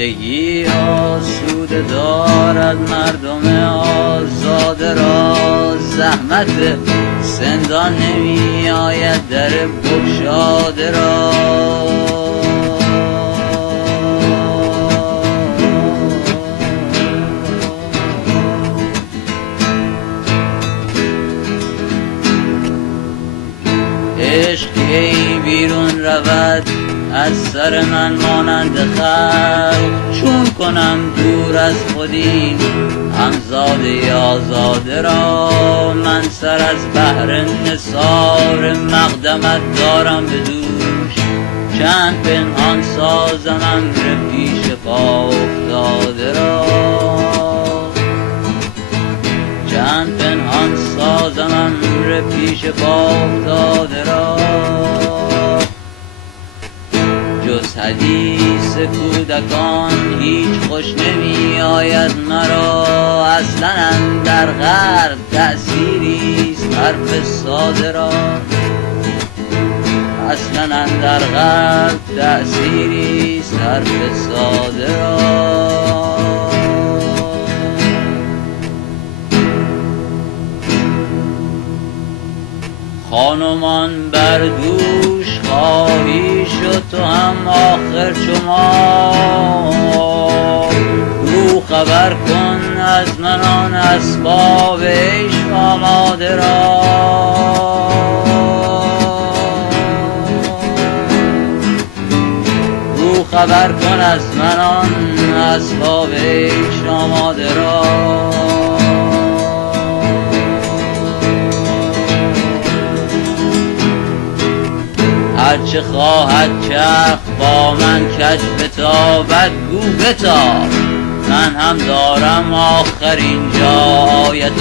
زندگی آسوده دارد مردم آزاده را، زحمت زندان نمی آید در بگشاده را. عشق کی بیرون رود از سر من مانند خلق، چون کنم دور از خودی همزاده آزاده را. من سر از بحر نثار مقدمت دارم به دوش، چند پنهان سازم امر پیش پا افتاده را. چند پنهان سازم امر پیش پا افتاده را. جز حدیث کودکان هیچ خوش نمی آید مرا، اصلا اندر غرب تأثیریست حرف ساده را. اصلا اندر غرب تأثیریست حرف ساده را. خانمان بر دوش خواهی شد تو هم آخر چو ما، رو خبر کن از من آن اسباب عشق آماده را. رو خبر کن از من آن اسباب عشق آماده را. هرچه خواهد چرخ با من کج بتابد گو بتاب، من هم دارم آخر اینجا آیت